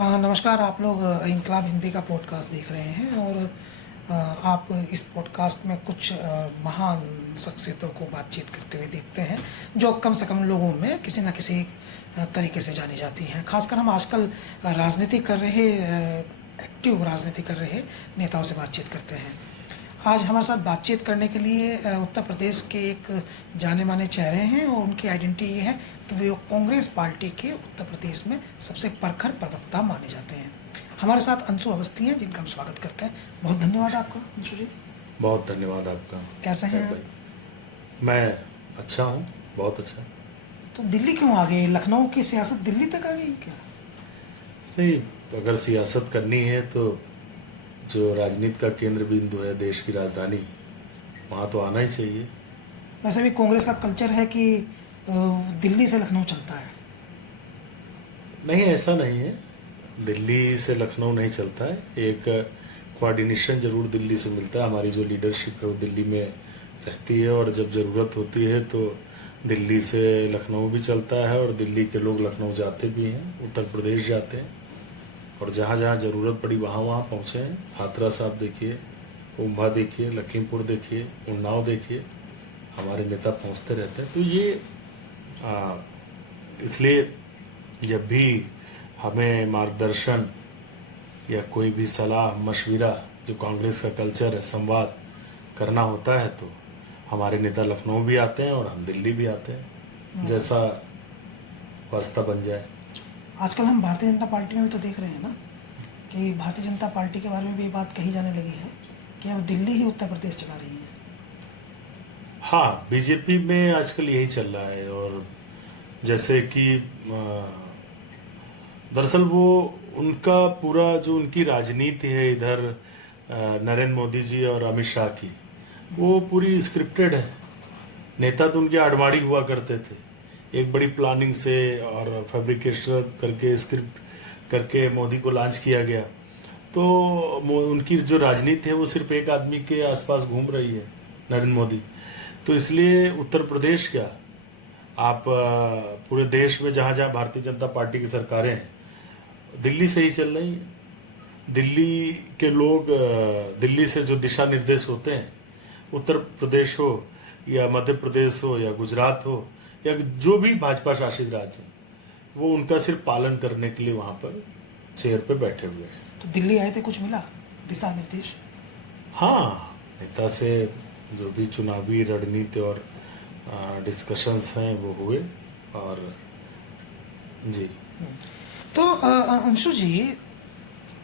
नमस्कार। आप लोग इंकलाब हिंदी का पॉडकास्ट देख रहे हैं और आप इस पॉडकास्ट में कुछ महान शख्सियतों को बातचीत करते हुए देखते हैं जो कम से कम लोगों में किसी न किसी तरीके से जानी जाती हैं। खासकर हम आजकल राजनीति कर रहे एक्टिव राजनीति कर रहे नेताओं से बातचीत करते हैं। आज हमारे साथ बातचीत करने के लिए उत्तर प्रदेश के एक जाने माने चेहरे हैं और उनकी आइडेंटिटी ये है कि वे कांग्रेस पार्टी के उत्तर प्रदेश में सबसे प्रखर प्रवक्ता माने जाते हैं। हमारे साथ अंशु अवस्थी हैं जिनका हम स्वागत करते हैं। बहुत धन्यवाद आपका अंशु जी। बहुत धन्यवाद आपका। कैसे हैं आप? मैं अच्छा हूँ, बहुत अच्छा। तो दिल्ली क्यों आ गए? लखनऊ की सियासत दिल्ली तक आ गई क्या? नहीं, अगर सियासत करनी है तो जो राजनीति का केंद्र बिंदु है, देश की राजधानी, वहाँ तो आना ही चाहिए। वैसे भी कांग्रेस का कल्चर है कि दिल्ली से लखनऊ चलता है। नहीं, ऐसा नहीं है, दिल्ली से लखनऊ नहीं चलता है। एक कोऑर्डिनेशन जरूर दिल्ली से मिलता है। हमारी जो लीडरशिप है वो दिल्ली में रहती है और जब ज़रूरत होती है तो दिल्ली से लखनऊ भी चलता है और दिल्ली के लोग लखनऊ जाते भी हैं, उत्तर प्रदेश जाते हैं और जहाँ जहाँ ज़रूरत पड़ी वहाँ वहाँ पहुँचे हैं। हाथरस आप देखिए, उम्भा देखिए, लखीमपुर देखिए, उन्नाव देखिए, हमारे नेता पहुँचते रहते हैं। तो ये इसलिए जब भी हमें मार्गदर्शन या कोई भी सलाह मशविरा, जो कांग्रेस का कल्चर है, संवाद करना होता है तो हमारे नेता लखनऊ भी आते हैं और हम दिल्ली भी आते हैं, जैसा वास्ता बन जाए। आजकल हम भारतीय जनता पार्टी में भी तो देख रहे हैं ना कि भारतीय जनता पार्टी के बारे में भी ये बात कही जाने लगी है कि अब दिल्ली ही उत्तर प्रदेश चला रही है। हाँ, बीजेपी में आजकल यही चल रहा है। और जैसे कि दरअसल वो उनका पूरा जो उनकी राजनीति है इधर नरेंद्र मोदी जी और अमित शाह की, वो पूरी स्क्रिप्टेड है। नेता तो उनके आड़वाड़ी हुआ करते थे, एक बड़ी प्लानिंग से और फैब्रिकेशन करके स्क्रिप्ट करके मोदी को लॉन्च किया गया। तो उनकी जो राजनीति है वो सिर्फ एक आदमी के आसपास घूम रही है, नरेंद्र मोदी। तो इसलिए उत्तर प्रदेश क्या, आप पूरे देश में जहाँ जहाँ भारतीय जनता पार्टी की सरकारें हैं, दिल्ली से ही चल रही हैं। दिल्ली के लोग, दिल्ली से जो दिशा निर्देश होते हैं, उत्तर प्रदेश हो या मध्य प्रदेश हो या गुजरात हो या जो भी भाजपा शासित राज्य है, वो उनका सिर्फ पालन करने के लिए वहाँ पर चेयर पे बैठे हुए हैं। तो दिल्ली आए थे, कुछ मिला दिशा निर्देश? हाँ, नेता से जो भी चुनावी रणनीति और डिस्कशंस हैं वो हुए। और जी, तो अंशु जी,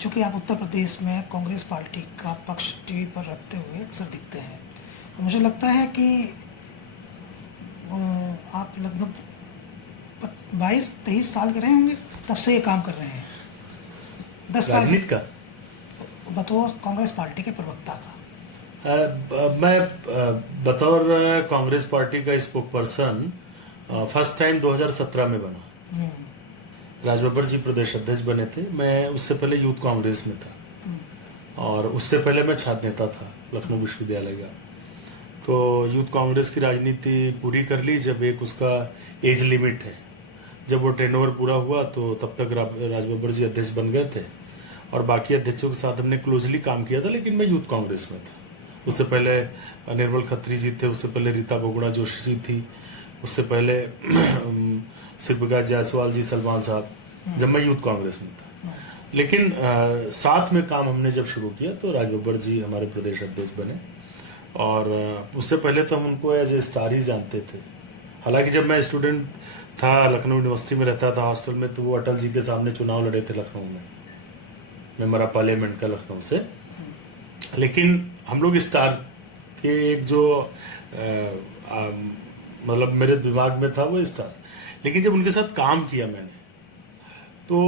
चूँकि आप उत्तर प्रदेश में कांग्रेस पार्टी का पक्ष टीवी पर रखते हुए अक्सर दिखते हैं, मुझे लगता है कि आप लगभग 22-23 साल के रहे होंगे तब से ये काम कर रहे हैं। 10 साल राजनीति का बतौर कांग्रेस पार्टी के प्रवक्ता का। मैं बतौर कांग्रेस पार्टी का स्पोक पर्सन फर्स्ट टाइम 2017 में बना। राज बब्बर जी प्रदेश अध्यक्ष बने थे। मैं उससे पहले यूथ कांग्रेस में था और उससे पहले मैं छात्र नेता था लखनऊ विश्वविद्यालय का। तो यूथ कांग्रेस की राजनीति पूरी कर ली जब एक उसका एज लिमिट है, जब वो टेनओवर पूरा हुआ तो तब तक राज बब्बर जी अध्यक्ष बन गए थे और बाकी अध्यक्षों के साथ हमने क्लोजली काम किया था। लेकिन मैं यूथ कांग्रेस में था। उससे पहले निर्मल खत्री जी थे, उससे पहले रीता बगुड़ा जोशी जी थी, उससे पहले शिवप्रकाश जायसवाल जी, सलमान साहब, जब मैं यूथ कांग्रेस में था। लेकिन साथ में काम हमने जब शुरू किया तो राज बब्बर जी हमारे प्रदेश अध्यक्ष बने और उससे पहले तो हम उनको एज ए स्टार ही जानते थे। हालांकि जब मैं स्टूडेंट था, लखनऊ यूनिवर्सिटी में रहता था हॉस्टल में, तो वो अटल जी के सामने चुनाव लड़े थे लखनऊ में, मेंबर ऑफ पार्लियामेंट का लखनऊ से। लेकिन हम लोग स्टार के एक जो मतलब मेरे दिमाग में था वो स्टार। लेकिन जब उनके साथ काम किया मैंने तो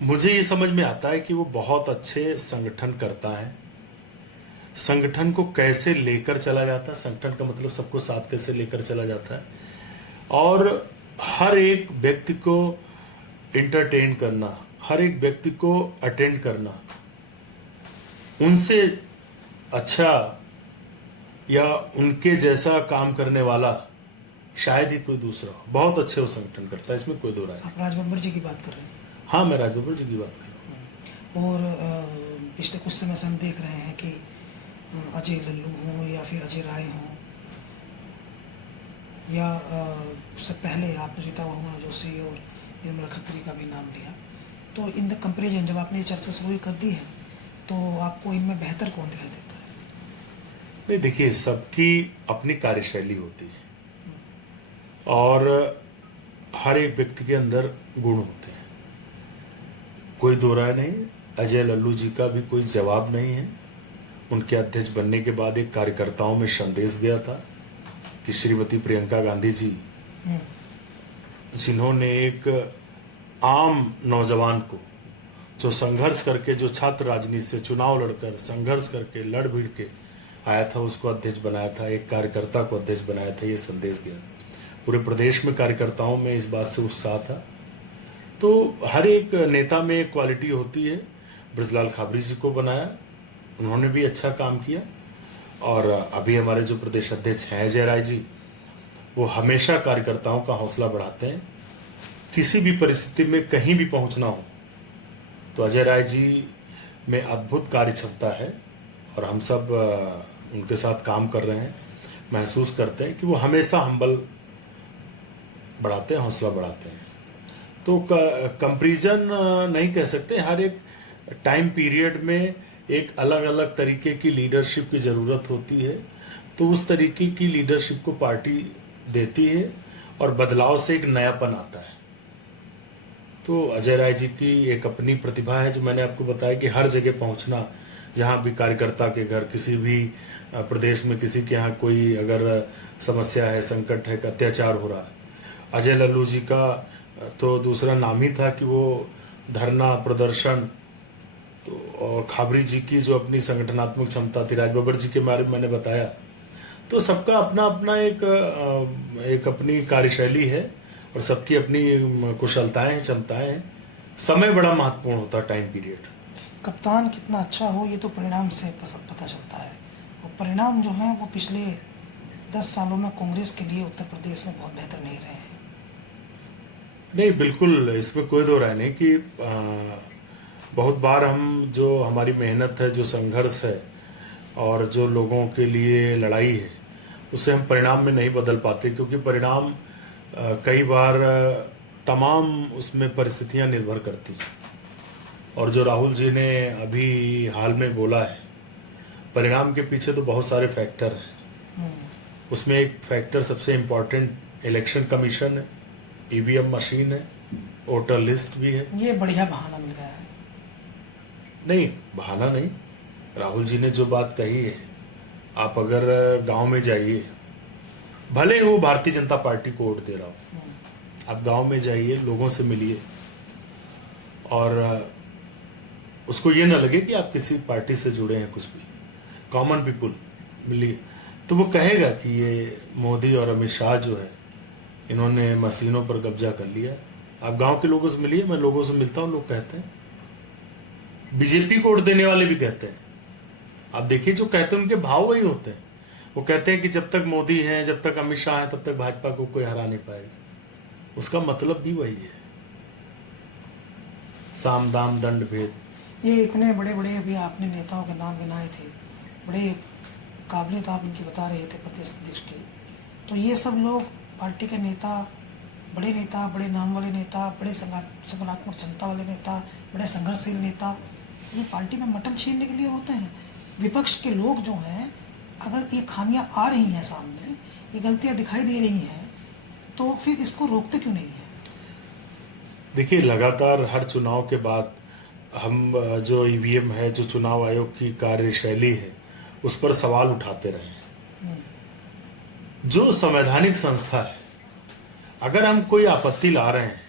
मुझे ये समझ में आता है कि वो बहुत अच्छे संगठन करता है। संगठन को कैसे लेकर चला जाता है, संगठन का मतलब सबको साथ कैसे लेकर चला जाता है और हर एक व्यक्ति को एंटरटेन करना, हर एक व्यक्ति को अटेंड करना, उनसे अच्छा या उनके जैसा काम करने वाला शायद ही कोई दूसरा हो। बहुत अच्छे वो संगठन करता है, इसमें कोई दो राय नहीं। आप राज बब्बर जी की बात कर रहे हैं? हाँ, मैं राजबब्बर जी की बात कर रहा हूँ। और पिछले कुछ समय से हम देख रहे हैं कि अजय लल्लू हों या फिर अजय राय हों, या उससे पहले आपने रीता बहुगुणा जोशी और निर्मला खत्री का भी नाम लिया, तो इन द कंपेरिजन जब आपने ये चर्चा शुरू कर दी है तो आपको इनमें बेहतर कौन दिखाई देता है? नहीं, देखिए, सबकी अपनी कार्यशैली होती है और हर एक व्यक्ति के अंदर गुण होते हैं, कोई दो राय नहीं। अजय लल्लू जी का भी कोई जवाब नहीं है। उनके अध्यक्ष बनने के बाद एक कार्यकर्ताओं में संदेश गया था कि श्रीमती प्रियंका गांधी जी, जिन्होंने एक आम नौजवान को जो संघर्ष करके, जो छात्र राजनीति से चुनाव लड़कर संघर्ष करके लड़ भिड़ के आया था, उसको अध्यक्ष बनाया था, एक कार्यकर्ता को अध्यक्ष बनाया था, ये संदेश गया। पूरे प्रदेश में कार्यकर्ताओं में इस बात से उत्साह था। तो हर एक नेता में एक क्वालिटी होती है। ब्रजलाल खाबरी जी को बनाया, उन्होंने भी अच्छा काम किया। और अभी हमारे जो प्रदेश अध्यक्ष हैं अजय राय जी, वो हमेशा कार्यकर्ताओं का हौसला बढ़ाते हैं। किसी भी परिस्थिति में कहीं भी पहुंचना हो तो अजय राय जी में अद्भुत कार्य क्षमता है और हम सब उनके साथ काम कर रहे हैं, महसूस करते हैं कि वो हमेशा हम्बल बढ़ाते हैं, हौसला बढ़ाते हैं। तो कंपैरिजन नहीं कह सकते। हर एक टाइम पीरियड में एक अलग अलग तरीके की लीडरशिप की ज़रूरत होती है, तो उस तरीके की लीडरशिप को पार्टी देती है और बदलाव से एक नयापन आता है। तो अजय राय जी की एक अपनी प्रतिभा है, जो मैंने आपको बताया कि हर जगह पहुंचना, जहां भी कार्यकर्ता के घर, किसी भी प्रदेश में किसी के यहाँ कोई अगर समस्या है, संकट है, अत्याचार हो रहा है, अजय लल्लू जी का तो दूसरा नाम ही था कि वो धरना प्रदर्शन। तो और खाबरी जी की जो अपनी संगठनात्मक क्षमता थी, राजबब्बर जी के बारे में मैंने बताया। तो सबका अपना अपना एक अपनी कार्यशैली है और सबकी अपनी कुशलताएं हैं, क्षमताएं हैं। समय बड़ा महत्वपूर्ण होता है, टाइम पीरियड। कप्तान कितना अच्छा हो ये तो परिणाम से पता चलता है, और परिणाम जो हैं वो पिछले 10 सालों में कांग्रेस के लिए उत्तर प्रदेश में बहुत बेहतर नहीं रहे हैं। नहीं, बिल्कुल, इसमें कोई दो राय नहीं कि बहुत बार हम, जो हमारी मेहनत है, जो संघर्ष है और जो लोगों के लिए लड़ाई है, उसे हम परिणाम में नहीं बदल पाते, क्योंकि परिणाम कई बार तमाम उसमें परिस्थितियां निर्भर करती हैं। और जो राहुल जी ने अभी हाल में बोला है, परिणाम के पीछे तो बहुत सारे फैक्टर हैं। उसमें एक फैक्टर सबसे इम्पोर्टेंट इलेक्शन कमीशन है, ईवीएम मशीन है, वोटर लिस्ट भी है। ये बढ़िया बहाना मिल गया है। नहीं, बहाना नहीं। राहुल जी ने जो बात कही है, आप अगर गांव में जाइए, भले ही वो भारतीय जनता पार्टी को वोट दे रहा हो, आप गांव में जाइए, लोगों से मिलिए और उसको ये ना लगे कि आप किसी पार्टी से जुड़े हैं, कुछ भी कॉमन पीपुल मिलिए, तो वो कहेगा कि ये मोदी और अमित शाह जो है, इन्होंने मशीनों पर कब्जा कर लिया। आप गांव के लोगों से मिलिए, मैं लोगों से मिलता हूं, लोग कहते हैं, बीजेपी को वोट देने वाले भी कहते हैं। आप देखिए, जो कहते हैं उनके भाव वही होते हैं। वो कहते हैं कि जब तक मोदी हैं, जब तक अमित शाह हैं, तब तक भाजपा को कोई हरा नहीं पाएगा। उसका मतलब भी वही है, साम दाम दंड भेद। ये इतने बड़े बड़े अभी आपने नेताओं के नाम गिनाए थे, बड़े काबिलियत आप इनकी बता रहे थे प्रदेश अध्यक्ष की, तो ये सब लोग पार्टी के नेता, बड़े नाम वाले नेता, बड़े संगठनात्मक क्षमता वाले नेता, बड़े संघर्षशील नेता, ये पार्टी में मटन छीनने के लिए होते हैं। विपक्ष के लोग जो हैं, अगर ये खामियां आ रही हैं सामने, ये गलतियां दिखाई दे रही हैं, तो फिर इसको रोकते क्यों नहीं है? देखिए, लगातार हर चुनाव के बाद हम जो ईवीएम है, जो चुनाव आयोग की कार्यशैली है, उस पर सवाल उठाते रहे हैं। जो संवैधानिक संस्था है, अगर हम कोई आपत्ति ला रहे हैं,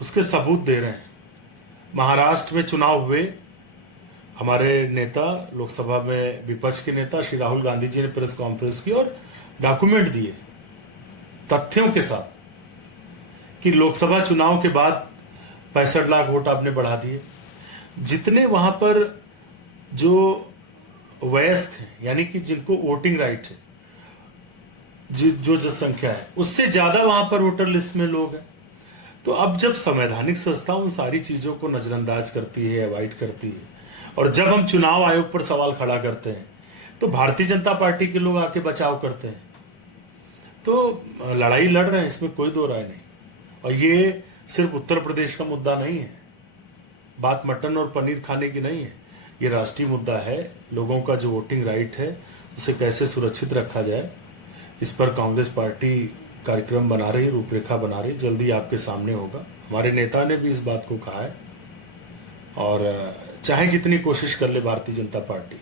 उसके सबूत दे रहे हैं। महाराष्ट्र में चुनाव हुए, हमारे नेता, लोकसभा में विपक्ष के नेता श्री राहुल गांधी जी ने प्रेस कॉन्फ्रेंस की और डॉक्यूमेंट दिए तथ्यों के साथ कि लोकसभा चुनाव के बाद 65 लाख वोट आपने बढ़ा दिए। जितने वहां पर जो वयस्क हैं, यानी कि जिनको वोटिंग राइट है, जो जनसंख्या है, उससे ज्यादा वहां पर वोटर लिस्ट में लोग हैं। तो अब जब संवैधानिक संस्था उन सारी चीजों को नजरअंदाज करती है, अवॉइड करती है, और जब हम चुनाव आयोग पर सवाल खड़ा करते हैं तो भारतीय जनता पार्टी के लोग आके बचाव करते हैं। तो लड़ाई लड़ रहे हैं, इसमें कोई दो राय नहीं। और ये सिर्फ उत्तर प्रदेश का मुद्दा नहीं है, बात मटन और पनीर खाने की नहीं है, ये राष्ट्रीय मुद्दा है। लोगों का जो वोटिंग राइट है उसे कैसे सुरक्षित रखा जाए, इस पर कांग्रेस पार्टी कार्यक्रम बना रही, रूपरेखा बना रही, जल्दी आपके सामने होगा। हमारे नेता ने भी इस बात को कहा है, और चाहे जितनी कोशिश कर ले भारतीय जनता पार्टी,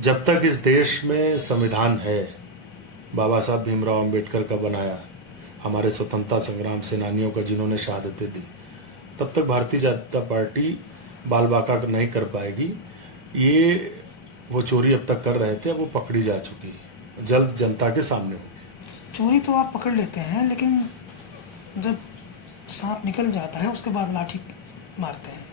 जब तक इस देश में संविधान है, बाबा साहब भीमराव अंबेडकर का बनाया, हमारे स्वतंत्रता संग्राम सेनानियों का जिन्होंने शहादतें दी, तब तक भारतीय जनता पार्टी बाल बाका नहीं कर पाएगी। ये वो चोरी अब तक कर रहे थे, अब वो पकड़ी जा चुकी है, जल्द जनता के सामने होगी। चोरी तो आप पकड़ लेते हैं, लेकिन जब सांप निकल जाता है उसके बाद लाठी मारते हैं।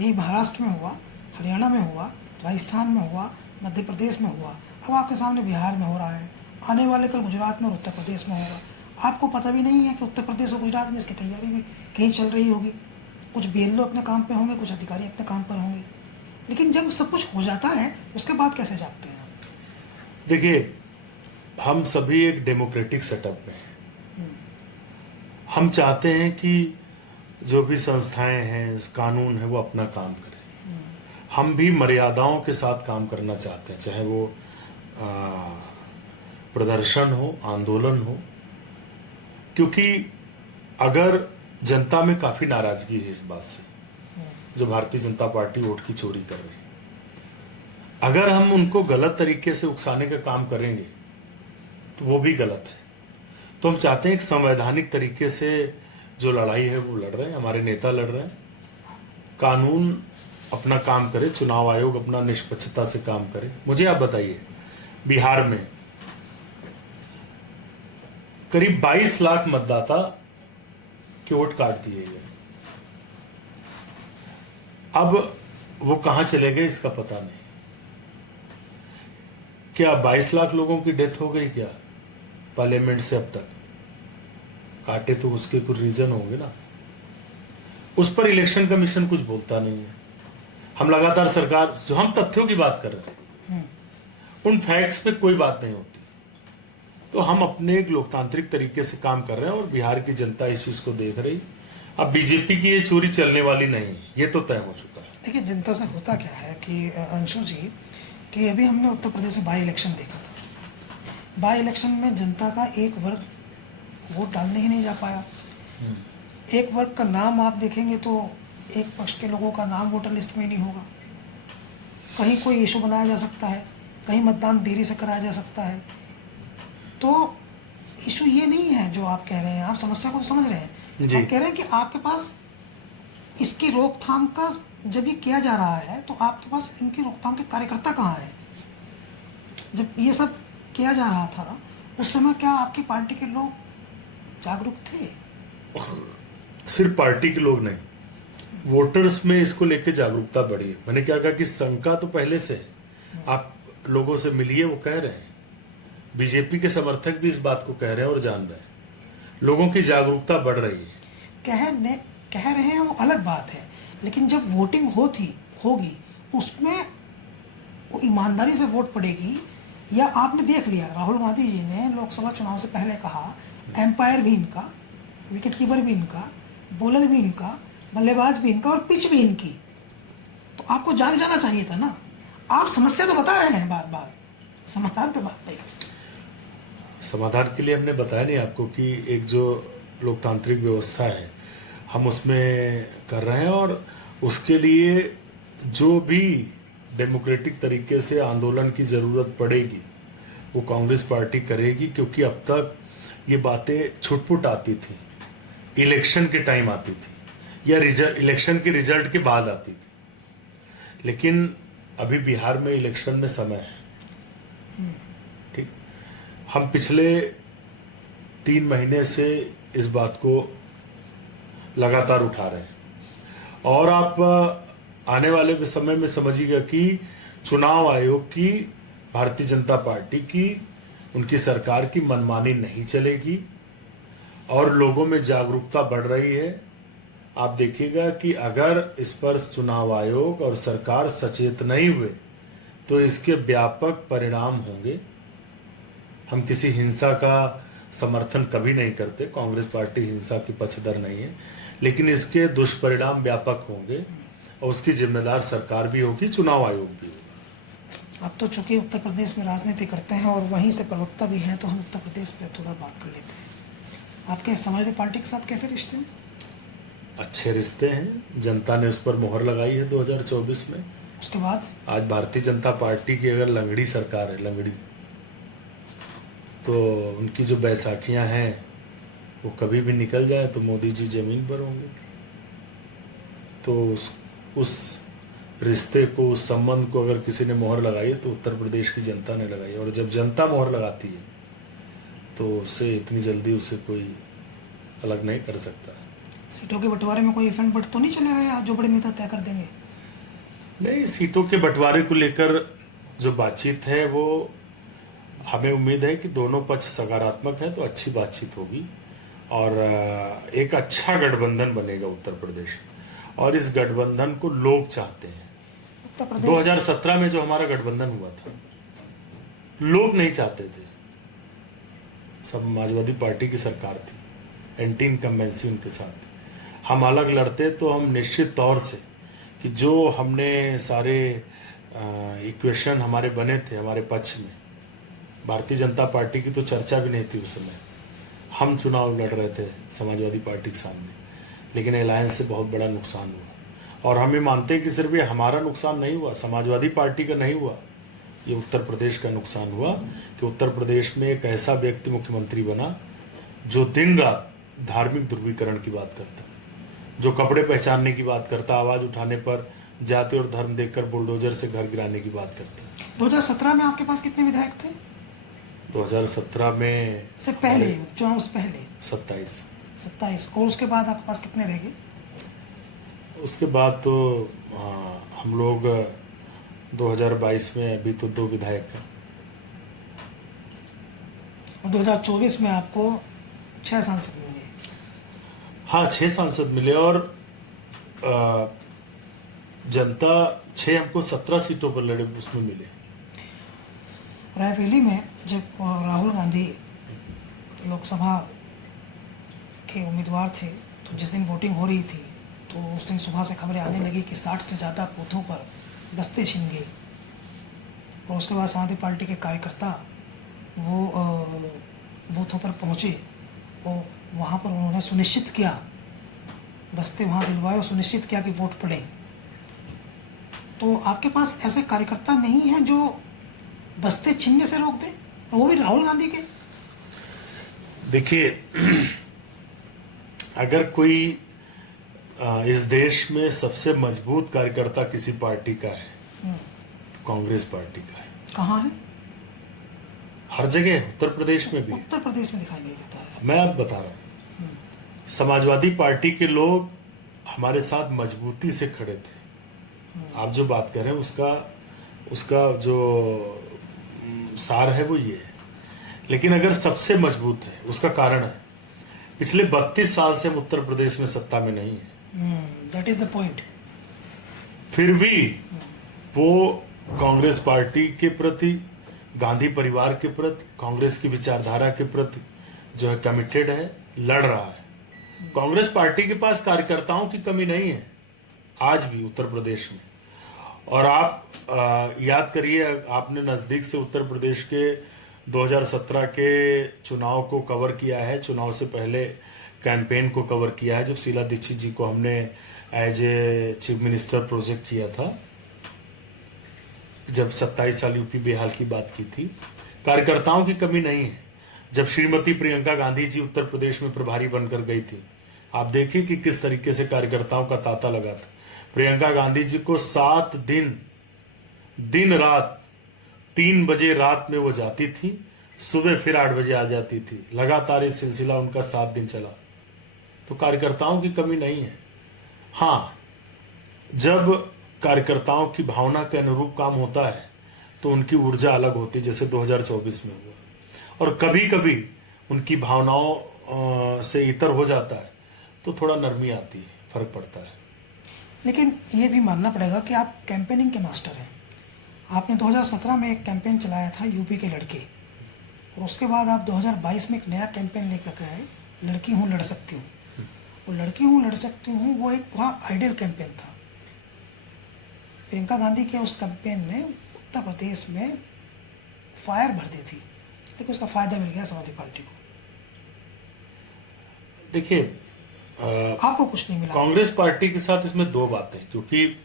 यही महाराष्ट्र में हुआ, हरियाणा में हुआ, राजस्थान में हुआ, मध्य प्रदेश में हुआ, अब आपके सामने बिहार में हो रहा है, आने वाले कल गुजरात में और उत्तर प्रदेश में होगा। आपको पता भी नहीं है कि उत्तर प्रदेश और गुजरात में इसकी तैयारी भी कहीं चल रही होगी। कुछ BLO अपने काम पे होंगे, कुछ अधिकारी अपने काम पर होंगे, लेकिन जब सब कुछ हो जाता है उसके बाद कैसे जागते हैं? देखिए, हम सभी एक डेमोक्रेटिक सेटअप में हैं। हम चाहते हैं कि जो भी संस्थाएं हैं, कानून है, वो अपना काम करें। हम भी मर्यादाओं के साथ काम करना चाहते हैं, चाहे वो प्रदर्शन हो, आंदोलन हो, क्योंकि अगर जनता में काफी नाराजगी है इस बात से, जो भारतीय जनता पार्टी वोट की चोरी कर रही है, अगर हम उनको गलत तरीके से उकसाने का काम करेंगे तो वो भी गलत है। तो हम चाहते हैं एक संवैधानिक तरीके से जो लड़ाई है वो लड़ रहे हैं, हमारे नेता लड़ रहे हैं, कानून अपना काम करे, चुनाव आयोग अपना निष्पक्षता से काम करे। मुझे आप बताइए, बिहार में करीब 22 लाख मतदाता के वोट काट दिए गए। अब वो कहां चले गए इसका पता नहीं। क्या 22 लाख लोगों की डेथ हो गई क्या पार्लियामेंट से अब तक? काटे तो उसके कुछ रीजन होंगे ना। उस पर इलेक्शन कमीशन कुछ बोलता नहीं है। हम लगातार सरकार, जो हम तथ्यों की बात कर रहे हैं, उन फैक्ट्स पे कोई बात नहीं होती। तो हम अपने एक लोकतांत्रिक तरीके से काम कर रहे हैं और बिहार की जनता इस चीज को देख रही। अब बीजेपी की ये चोरी चलने वाली नहीं, ये तो तय हो चुका है। देखिए, जनता से होता क्या है कि अंशु जी, कि अभी हमने उत्तर प्रदेश में बाई इलेक्शन देखा था। बाई इलेक्शन में जनता का एक वर्ग वोट डालने ही नहीं जा पाया। एक वर्ग का नाम आप देखेंगे तो एक पक्ष के लोगों का नाम वोटर लिस्ट में नहीं होगा। कहीं कोई इशू बनाया जा सकता है, कहीं मतदान देरी से कराया जा सकता है। तो इशू ये नहीं है जो आप कह रहे हैं, आप समस्या को तो समझ रहे हैं। आप कह रहे हैं कि आपके पास इसकी रोकथाम का, जब ये किया जा रहा है तो आपके पास इनकी रोकथाम के कार्यकर्ता कहाँ हैं? जब ये सब किया जा रहा था उस समय क्या आपकी पार्टी के लोग जागरूक थे? सिर्फ पार्टी के लोग नहीं, वोटर्स में इसको लेके जागरूकता बढ़ी है। मैंने क्या कहा कि शंका तो पहले से, आप लोगों से मिलिए, वो कह रहे हैं, बीजेपी के समर्थक भी इस बात को कह रहे हैं और जान रहे हैं, लोगों की जागरूकता बढ़ रही है। कह रहे हैं वो अलग बात है, लेकिन जब वोटिंग होगी उसमें वो ईमानदारी से वोट पड़ेगी। या आपने देख लिया, राहुल गांधी जी ने लोकसभा चुनाव से पहले कहा एम्पायर भी इनका, विकेट कीपर भी इनका, बॉलर भी इनका, बल्लेबाज भी इनका और पिच भी इनकी। तो आपको जाग जाना चाहिए था ना। आप समस्या तो बता रहे हैं बार बार, समाधान पे बात नहीं। समाधान के लिए हमने बताया नहीं आपको कि एक जो लोकतांत्रिक व्यवस्था है हम उसमें कर रहे हैं, और उसके लिए जो भी डेमोक्रेटिक तरीके से आंदोलन की जरूरत पड़ेगी वो कांग्रेस पार्टी करेगी। क्योंकि अब तक ये बातें छुटपुट आती थी, इलेक्शन के टाइम आती थी या इलेक्शन के रिजल्ट के बाद आती थी, लेकिन अभी बिहार में इलेक्शन में समय है। ठीक, हम पिछले 3 महीने से इस बात को लगातार उठा रहे हैं, और आप आने वाले समय में समझिएगा कि चुनाव आयोग की, भारतीय जनता पार्टी की, उनकी सरकार की मनमानी नहीं चलेगी और लोगों में जागरूकता बढ़ रही है। आप देखिएगा कि अगर इस पर चुनाव आयोग और सरकार सचेत नहीं हुए तो इसके व्यापक परिणाम होंगे। हम किसी हिंसा का समर्थन कभी नहीं करते, कांग्रेस पार्टी हिंसा की पक्षधर नहीं है, लेकिन इसके दुष्परिणाम व्यापक होंगे और उसकी जिम्मेदार सरकार भी होगी, चुनाव आयोग भी होगा। आप तो चूंकि उत्तर प्रदेश में राजनीति करते हैं और वहीं से प्रवक्ता भी हैं, तो हम उत्तर प्रदेश पे थोड़ा बात कर लेते हैं। आपके समाजवादी पार्टी के साथ कैसे रिश्ते हैं? अच्छे रिश्ते हैं, जनता ने उस पर मोहर लगाई है 2024 में। उसके बाद आज भारतीय जनता पार्टी की अगर लंगड़ी सरकार है, लंगड़ी, तो उनकी जो बैसाखियां हैं वो कभी भी निकल जाए तो मोदी जी जमीन पर होंगे। तो उस रिश्ते को, उस संबंध को अगर किसी ने मोहर लगाई है तो उत्तर प्रदेश की जनता ने लगाई है। और जब जनता मोहर लगाती है तो उससे इतनी जल्दी उसे कोई अलग नहीं कर सकता। सीटों के बंटवारे में कोई इफेक्ट बट तो नहीं चलेगा, आप जो बड़े नेता तय कर देंगे? नहीं, सीटों के बंटवारे को लेकर जो बातचीत है वो हमें उम्मीद है कि दोनों पक्ष सकारात्मक है तो अच्छी बातचीत होगी और एक अच्छा गठबंधन बनेगा उत्तर प्रदेश में। और इस गठबंधन को लोग चाहते हैं। उत्तर प्रदेश 2017 में जो हमारा गठबंधन हुआ था, लोग नहीं चाहते थे। समाजवादी पार्टी की सरकार थी, एंटी इनकम्बेंसी उनके साथ। हम अलग लड़ते तो हम निश्चित तौर से कि जो हमने सारे इक्वेशन हमारे बने थे हमारे पक्ष में, भारतीय जनता पार्टी की तो चर्चा भी नहीं थी उस समय। हम चुनाव लड़ रहे थे समाजवादी पार्टी के सामने, लेकिन अलायंस से बहुत बड़ा नुकसान हुआ। और हम ये मानते हैं कि सिर्फ ये हमारा नुकसान नहीं हुआ, समाजवादी पार्टी का नहीं हुआ, ये उत्तर प्रदेश का नुकसान हुआ कि उत्तर प्रदेश में एक ऐसा व्यक्ति मुख्यमंत्री बना जो दिन रात धार्मिक ध्रुवीकरण की बात करता, जो कपड़े पहचानने की बात करता, आवाज उठाने पर जाति और धर्म देखकर बुलडोजर से घर गिराने की बात करता। 2017 में आपके पास कितने विधायक थे? 2017 में से पहले, चुनाव से पहले 27। और उसके बाद आपके पास कितने रह गए? उसके बाद तो हम लोग 2022 में अभी तो 2 विधायक हैं। और 2024 में आपको 6 सांसद मिले। हाँ, 6 सांसद मिले और जनता 6 हमको 17 सीटों पर लड़े उसमें मिले। रायबरेली में जब राहुल गांधी लोकसभा के उम्मीदवार थे, तो जिस दिन वोटिंग हो रही थी तो उस दिन सुबह से खबरें आने लगी कि 60 से ज़्यादा बूथों पर बस्ते छिन गई। और उसके बाद समाजवादी पार्टी के कार्यकर्ता वो बूथों पर पहुँचे और वहाँ पर उन्होंने सुनिश्चित किया, बस्ते वहाँ दिलवाए और सुनिश्चित किया कि वोट पड़े। तो आपके पास ऐसे कार्यकर्ता नहीं हैं जो बस्ते छीनने से रोक दें, और वो भी राहुल गांधी के? देखिए, अगर कोई इस देश में सबसे मजबूत कार्यकर्ता किसी पार्टी का है तो कांग्रेस पार्टी का है। कहाँ है? हर जगह, उत्तर प्रदेश में भी। उत्तर प्रदेश में दिखाई नहीं देता है। मैं अब बता रहा हूँ, समाजवादी पार्टी के लोग हमारे साथ मजबूती से खड़े थे। आप जो बात कर रहे हैं उसका जो सार है वो ये है। लेकिन अगर सबसे मजबूत है उसका कारण है, पिछले 32 साल से हम उत्तर प्रदेश में सत्ता में नहीं है। That is the point. फिर भी वो कांग्रेस पार्टी के प्रति, गांधी परिवार के प्रति, कांग्रेस की विचारधारा के प्रति जो है कमिटेड है, लड़ रहा है। कांग्रेस पार्टी के पास कार्यकर्ताओं की कमी नहीं है आज भी उत्तर प्रदेश में। और आप याद करिए, आपने नज़दीक से उत्तर प्रदेश के 2017 के चुनाव को कवर किया है, चुनाव से पहले कैंपेन को कवर किया है, जब शीला दीक्षित जी को हमने as a chief minister project किया था, जब 27 साल यूपी बिहार की बात की थी। कार्यकर्ताओं की कमी नहीं है। जब श्रीमती प्रियंका गांधी जी उत्तर प्रदेश में प्रभारी बनकर गई थी, आप देखिए कि किस तरीके से कार्यकर्ताओं का तांता लगा था। प्रियंका गांधी जी को 7 दिन रात 3 बजे रात में वो जाती थी, सुबह फिर 8 बजे आ जाती थी। लगातार ये सिलसिला उनका 7 दिन चला। तो कार्यकर्ताओं की कमी नहीं है। हाँ, जब कार्यकर्ताओं की भावना के अनुरूप काम होता है तो उनकी ऊर्जा अलग होती है, जैसे 2024 में हुआ। और कभी कभी उनकी भावनाओं से इतर हो जाता है तो थोड़ा नरमी आती है। फर्क पड़ता है। लेकिन ये भी मानना पड़ेगा कि आप कैंपेनिंग के मास्टर हैं। आपने 2017 में एक कैंपेन चलाया था यूपी के लड़के, और उसके बाद आप 2022 में एक नया कैंपेन लेकर के आए, लड़की हूँ लड़ सकती हूँ। वो लड़की हूँ लड़ सकती हूँ वो एक वहाँ आइडियल कैंपेन था। प्रियंका गांधी के उस कैंपेन ने उत्तर प्रदेश में फायर भर दी थी, लेकिन उसका फ़ायदा मिल गया समाजवादी पार्टी को। देखिए, आपको कुछ नहीं मिला। कांग्रेस पार्टी के साथ इसमें दो बातें, क्योंकि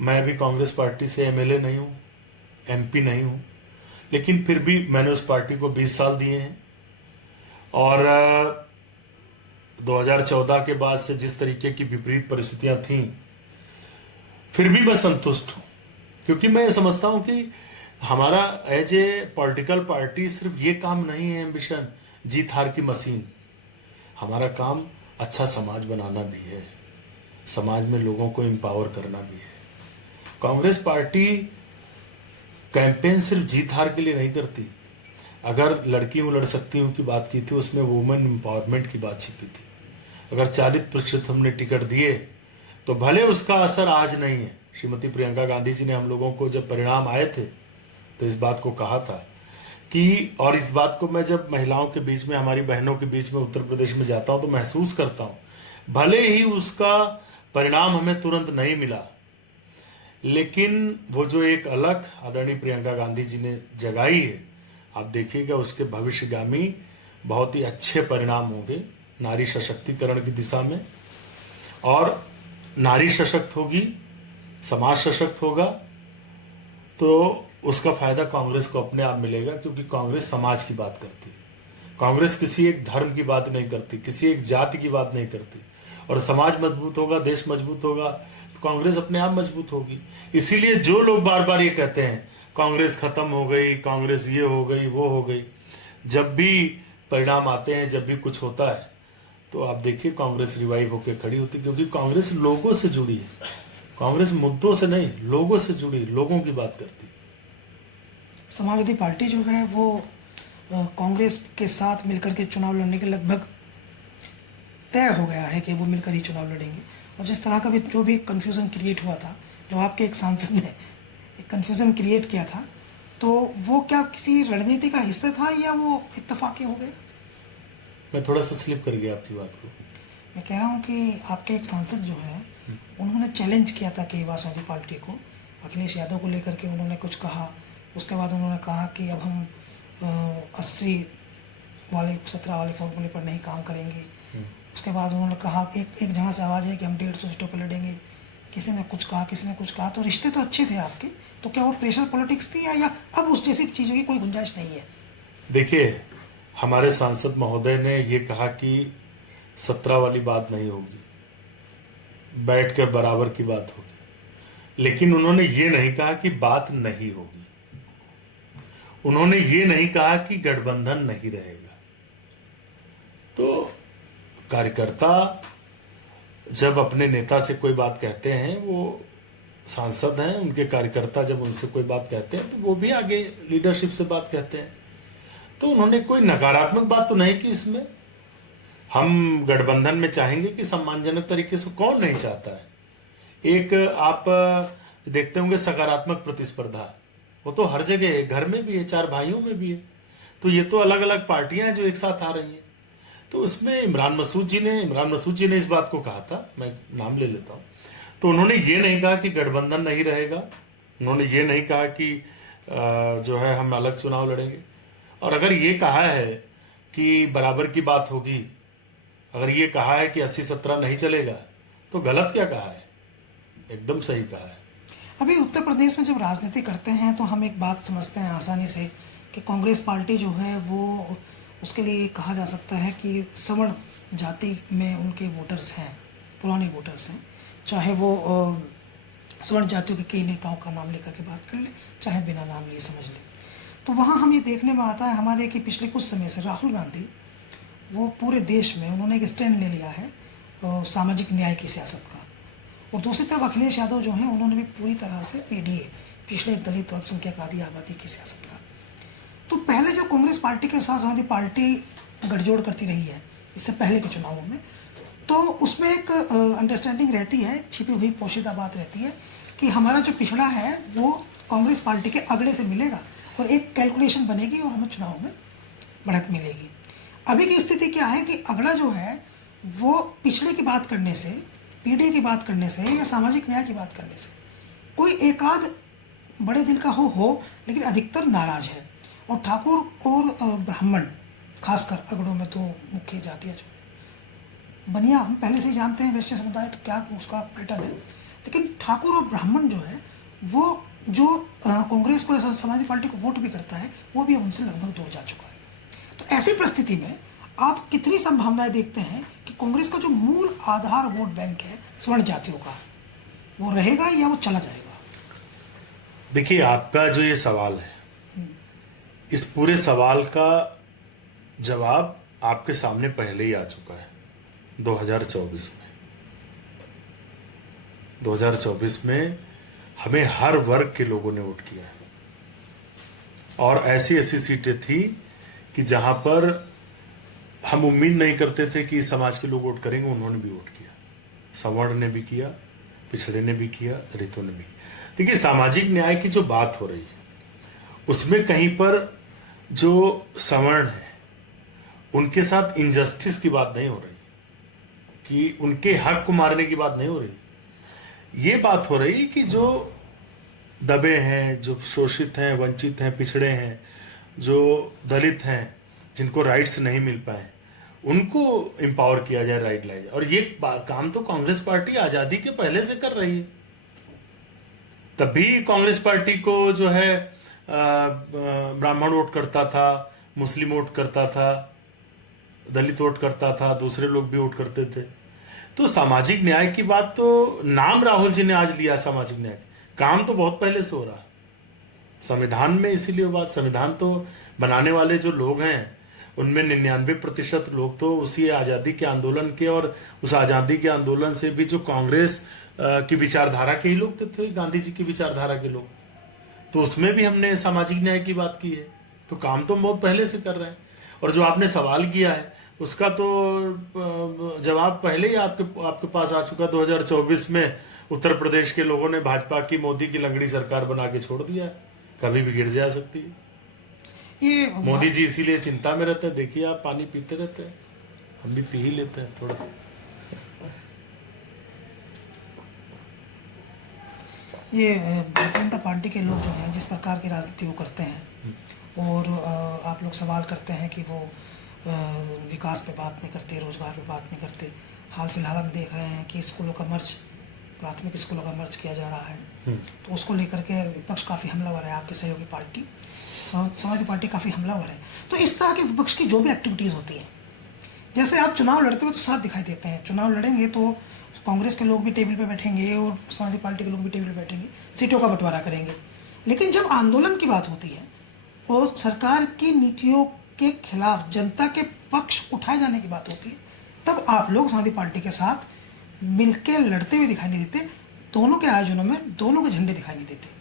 मैं भी कांग्रेस पार्टी से एमएलए नहीं हूँ, एमपी नहीं हूँ, लेकिन फिर भी मैंने उस पार्टी को 20 साल दिए हैं। और 2014 के बाद से जिस तरीके की विपरीत परिस्थितियां थीं, फिर भी मैं संतुष्ट हूं, क्योंकि मैं समझता हूं कि हमारा एज ए पॉलिटिकल पार्टी सिर्फ ये काम नहीं है एम्बिशन, जीत हार की मशीन। हमारा काम अच्छा समाज बनाना भी है, समाज में लोगों को एम्पावर करना भी है। कांग्रेस पार्टी कैंपेन सिर्फ जीत हार के लिए नहीं करती। अगर लड़की हूं लड़ सकती हूं की बात की थी, उसमें वुमेन एम्पावरमेंट की बात छिपी थी। अगर 40% हमने टिकट दिए तो भले उसका असर आज नहीं है। श्रीमती प्रियंका गांधी जी ने हम लोगों को जब परिणाम आए थे तो इस बात को कहा था कि, और इस बात को मैं जब महिलाओं के बीच में, हमारी बहनों के बीच में उत्तर प्रदेश में जाता हूं तो महसूस करता हूं। भले ही उसका परिणाम हमें तुरंत नहीं मिला, लेकिन वो जो एक अलग आदरणीय प्रियंका गांधी जी ने जगाई है, आप देखिएगा उसके भविष्यगामी बहुत ही अच्छे परिणाम होंगे नारी सशक्तिकरण की दिशा में। और नारी सशक्त होगी, समाज सशक्त होगा, तो उसका फायदा कांग्रेस को अपने आप मिलेगा, क्योंकि कांग्रेस समाज की बात करती है। कांग्रेस किसी एक धर्म की बात नहीं करती, किसी एक जाति की बात नहीं करती। और समाज मजबूत होगा, देश मजबूत होगा, तो कांग्रेस अपने आप मजबूत होगी। इसीलिए जो लोग बार बार ये कहते हैं कांग्रेस खत्म हो गई, कांग्रेस ये हो गई, वो हो गई, जब भी परिणाम आते हैं, जब भी कुछ होता है, तो आप देखिए कांग्रेस रिवाइव होकर खड़ी होती, क्योंकि कांग्रेस लोगों से जुड़ी है। कांग्रेस मुद्दों से नहीं, लोगों से जुड़ी, लोगों की बात करती। समाजवादी पार्टी जो है वो कांग्रेस के साथ मिलकर के चुनाव लड़ने के लगभग तय हो गया है कि वो मिलकर ही चुनाव लड़ेंगे। और जिस तरह का भी जो भी कन्फ्यूज़न क्रिएट हुआ था, जो आपके एक सांसद ने एक कन्फ्यूज़न क्रिएट किया था, तो वो क्या किसी रणनीति का हिस्सा था या वो इत्तेफाकी हो गए? मैं थोड़ा सा स्लिप कर गया आपकी बात को। मैं कह रहा हूँ कि आपके एक सांसद जो है उन्होंने चैलेंज किया था कि समाजवादी पार्टी को, अखिलेश यादव को लेकर के उन्होंने कुछ कहा। उसके बाद उन्होंने कहा कि अब हम 80 वाले 17 वाले फॉर्मूले पर नहीं काम करेंगे। उसके बाद उन्होंने कहा कि एक जहाँ से आवाज़ है कि हम 150 सीटों पर लड़ेंगे। किसी ने कुछ कहा, किसी ने कुछ कहा। तो रिश्ते तो अच्छे थे आपके, तो क्या वो प्रेशर पॉलिटिक्स थी या अब उस जैसी चीज़ों की कोई गुंजाइश नहीं है? देखिए, हमारे सांसद महोदय ने ये कहा कि 17 वाली बात नहीं होगी, बैठकर बराबर की बात होगी। लेकिन उन्होंने ये नहीं कहा कि बात नहीं होगी। उन्होंने ये नहीं कहा कि गठबंधन नहीं रहेगा। तो कार्यकर्ता जब अपने नेता से कोई बात कहते हैं, वो सांसद हैं, उनके कार्यकर्ता जब उनसे कोई बात कहते हैं तो वो भी आगे लीडरशिप से बात कहते हैं। तो उन्होंने कोई नकारात्मक बात तो नहीं की इसमें। हम गठबंधन में चाहेंगे कि सम्मानजनक तरीके से, कौन नहीं चाहता है। एक आप देखते होंगे सकारात्मक प्रतिस्पर्धा, वो तो हर जगह है, घर में भी है, 4 भाइयों में भी है। तो ये तो अलग अलग पार्टियां हैं जो एक साथ आ रही हैं। तो उसमें इमरान मसूद जी ने इस बात को कहा था, मैं नाम ले लेता हूं। तो उन्होंने ये नहीं कहा कि गठबंधन नहीं रहेगा, उन्होंने ये नहीं कहा कि जो है हम अलग चुनाव लड़ेंगे। और अगर ये कहा है कि बराबर की बात होगी, अगर ये कहा है कि 80-17 नहीं चलेगा, तो गलत क्या कहा है? एकदम सही कहा है। अभी उत्तर प्रदेश में जब राजनीति करते हैं तो हम एक बात समझते हैं आसानी से कि कांग्रेस पार्टी जो है वो, उसके लिए कहा जा सकता है कि सवर्ण जाति में उनके वोटर्स हैं, पुराने वोटर्स हैं। चाहे वो सवर्ण जातियों के कई नेताओं का नाम लेकर के बात कर ले, चाहे बिना नाम लिए समझ ले। तो वहाँ हम ये देखने में आता है हमारे कि पिछले कुछ समय से राहुल गांधी वो पूरे देश में उन्होंने एक स्टैंड ले लिया है सामाजिक न्याय की सियासत का। और दूसरी तरफ अखिलेश यादव जो हैं उन्होंने भी पूरी तरह से पीडीए, पिछले दलित अल्पसंख्यक आदि आबादी की सियासत का। तो पहले जब कांग्रेस पार्टी के साथ समाजवादी पार्टी गठजोड़ करती रही है, इससे पहले के चुनावों में, तो उसमें एक अंडरस्टैंडिंग रहती है, छिपी हुई पोशीदा बात रहती है कि हमारा जो पिछड़ा है वो कांग्रेस पार्टी के अगड़े से मिलेगा और एक कैलकुलेशन बनेगी और हमें चुनाव में बढ़त मिलेगी। अभी की स्थिति क्या है कि अगड़ा जो है वो पिछड़े की बात करने से, पीढ़ी की बात करने से या सामाजिक न्याय की बात करने से कोई एकाध बड़े दिल का हो, लेकिन अधिकतर नाराज है। और ठाकुर और ब्राह्मण, खासकर अगड़ों में दो मुख्य जातियाँ जो है, बनिया हम पहले से ही जानते हैं वैश्य समुदाय तो क्या उसका पैटर्न है, लेकिन ठाकुर और ब्राह्मण जो है वो जो कांग्रेस को, समाजवादी पार्टी को वोट भी करता है, वो भी उनसे लगभग दूर जा चुका है। तो ऐसी परिस्थिति में आप कितनी संभावनाएं देखते हैं कि कांग्रेस का जो मूल आधार वोट बैंक है स्वर्ण जातियों का, वो रहेगा या वो चला जाएगा? देखिए, आपका जो ये सवाल है, इस पूरे सवाल का जवाब आपके सामने पहले ही आ चुका है 2024 में। 2024 में हमें हर वर्ग के लोगों ने वोट किया है और ऐसी ऐसी सीटें थी कि जहां पर हम उम्मीद नहीं करते थे कि इस समाज के लोग वोट करेंगे, उन्होंने भी वोट किया। सवर्ण ने भी किया, पिछड़े ने भी किया, दलितों ने भी। देखिए, सामाजिक न्याय की जो बात हो रही है उसमें कहीं पर जो सवर्ण है उनके साथ इनजस्टिस की बात नहीं हो रही, कि उनके हक को मारने की बात नहीं हो रही। ये बात हो रही कि जो दबे हैं, जो शोषित हैं, वंचित हैं, पिछड़े हैं, जो दलित हैं, जिनको राइट्स नहीं मिल पाए, उनको एम्पावर किया जाए, राइट लाया जाए। और ये काम तो कांग्रेस पार्टी आजादी के पहले से कर रही है। तभी कांग्रेस पार्टी को जो है ब्राह्मण वोट करता था, मुस्लिम वोट करता था, दलित वोट करता था, दूसरे लोग भी वोट करते थे। तो सामाजिक न्याय की बात तो नाम राहुल जी ने आज लिया, सामाजिक न्याय काम तो बहुत पहले से हो रहा है संविधान में। इसीलिए बात, संविधान तो बनाने वाले जो लोग हैं उनमें 99% लोग तो उसी आज़ादी के आंदोलन के, और उस आज़ादी के आंदोलन से भी जो कांग्रेस की विचारधारा के ही लोग थे, गांधी जी की विचारधारा के लोग। तो उसमें भी हमने सामाजिक न्याय की बात की है। तो काम तो हम बहुत पहले से कर रहे हैं। और जो आपने सवाल किया है उसका तो जवाब पहले ही आपके पास आ चुका। 2024 में उत्तर प्रदेश के लोगों ने भाजपा की, मोदी की लंगड़ी सरकार बना के छोड़ दिया, कभी भी गिर जा सकती है। ये मोदी जी इसीलिए चिंता में रहते हैं। देखिए, आप पानी पीते रहते हैं, हम भी पी ही लेते हैं थोड़ा। ये भारतीय जनता पार्टी के लोग जो हैं, जिस प्रकार की राजनीति वो करते हैं, और आप लोग सवाल करते हैं कि वो विकास पे बात नहीं करते, रोजगार पे बात नहीं करते। हाल फिलहाल हम देख रहे हैं कि स्कूलों का मर्ज, प्राथमिक स्कूलों का मर्ज किया जा रहा है, तो उसको लेकर के विपक्ष काफ़ी हमलावर है। आपकी सहयोगी पार्टी समाजवादी पार्टी काफ़ी हमलावर है। तो इस तरह के विपक्ष की जो भी एक्टिविटीज़ होती हैं, जैसे आप चुनाव लड़ते हुए तो साफ दिखाई देते हैं, चुनाव लड़ेंगे तो कांग्रेस के लोग भी टेबल पे बैठेंगे और समाजवादी पार्टी के लोग भी टेबल पे बैठेंगे, सीटों का बंटवारा करेंगे। लेकिन जब आंदोलन की बात होती है और सरकार की नीतियों के खिलाफ जनता के पक्ष उठाए जाने की बात होती है, तब आप लोग समाजवादी पार्टी के साथ मिलकर लड़ते हुए दिखाई नहीं देते। दोनों के आयोजनों में दोनों के झंडे दिखाई नहीं देते।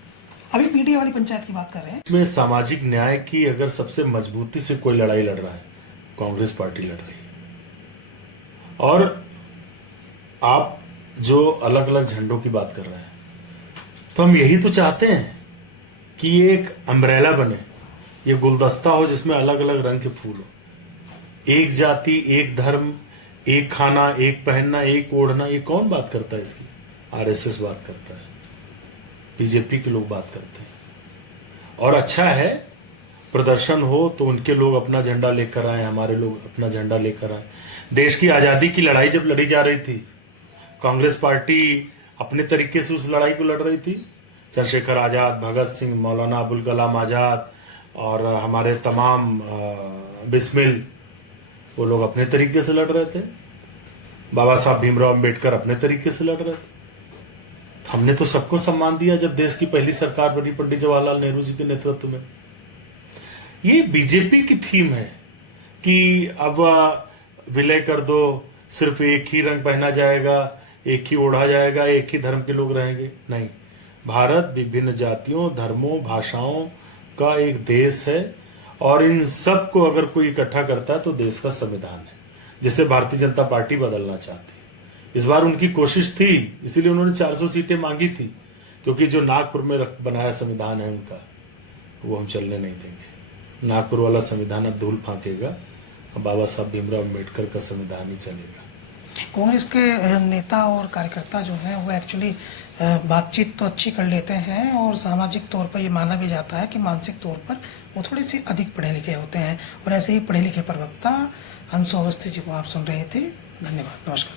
अभी पीडीए वाली पंचायत की बात कर रहे हैं, इसमें सामाजिक न्याय की अगर सबसे मजबूती से कोई लड़ाई लड़ रहा है, कांग्रेस पार्टी लड़ रही है। और आप जो अलग अलग झंडों की बात कर रहे हैं, तो हम यही तो चाहते हैं कि ये एक अम्ब्रेला बने, ये गुलदस्ता हो जिसमें अलग अलग रंग के फूल हो। एक जाति, एक धर्म, एक खाना, एक पहनना, एक ओढ़ना, ये कौन बात करता है इसकी? आरएसएस बात करता है, बीजेपी के लोग बात करते हैं। और अच्छा है, प्रदर्शन हो तो उनके लोग अपना झंडा लेकर आए, हमारे लोग अपना झंडा लेकर आए। देश की आज़ादी की लड़ाई जब लड़ी जा रही थी, कांग्रेस पार्टी अपने तरीके से उस लड़ाई को लड़ रही थी। चंद्रशेखर आज़ाद, भगत सिंह, मौलाना अबुल कलाम आज़ाद और हमारे तमाम बिस्मिल, वो लोग अपने तरीके से लड़ रहे थे। बाबा साहब भीमराव अंबेडकर अपने तरीके से लड़ रहे थे। हमने तो सबको सम्मान दिया जब देश की पहली सरकार बनी पंडित जवाहरलाल नेहरू जी के नेतृत्व में। ये बीजेपी की थीम है कि अब विलय कर दो, सिर्फ एक ही रंग पहना जाएगा, एक ही ओढ़ा जाएगा, एक ही धर्म के लोग रहेंगे। नहीं, भारत विभिन्न जातियों, धर्मों, भाषाओं का एक देश है और इन सब को अगर कोई इकट्ठा करता है तो देश का संविधान है, जिसे भारतीय जनता पार्टी बदलना चाहती है। इस बार उनकी कोशिश थी, इसीलिए उन्होंने 400 सीटें मांगी थी, क्योंकि जो नागपुर में बनाया संविधान है उनका, वो हम चलने नहीं देंगे। नागपुर वाला संविधान अब धूल फांकेगा, बाबा साहब भीमराव अम्बेडकर का संविधान ही चलेगा। कांग्रेस के नेता और कार्यकर्ता जो हैं वो एक्चुअली बातचीत तो अच्छी कर लेते हैं, और सामाजिक तौर पर ये माना भी जाता है कि मानसिक तौर पर वो थोड़े से अधिक पढ़े लिखे होते हैं। और ऐसे ही पढ़े लिखे प्रवक्ता अंशु अवस्थी जी को आप सुन रहे थे। धन्यवाद, नमस्कार।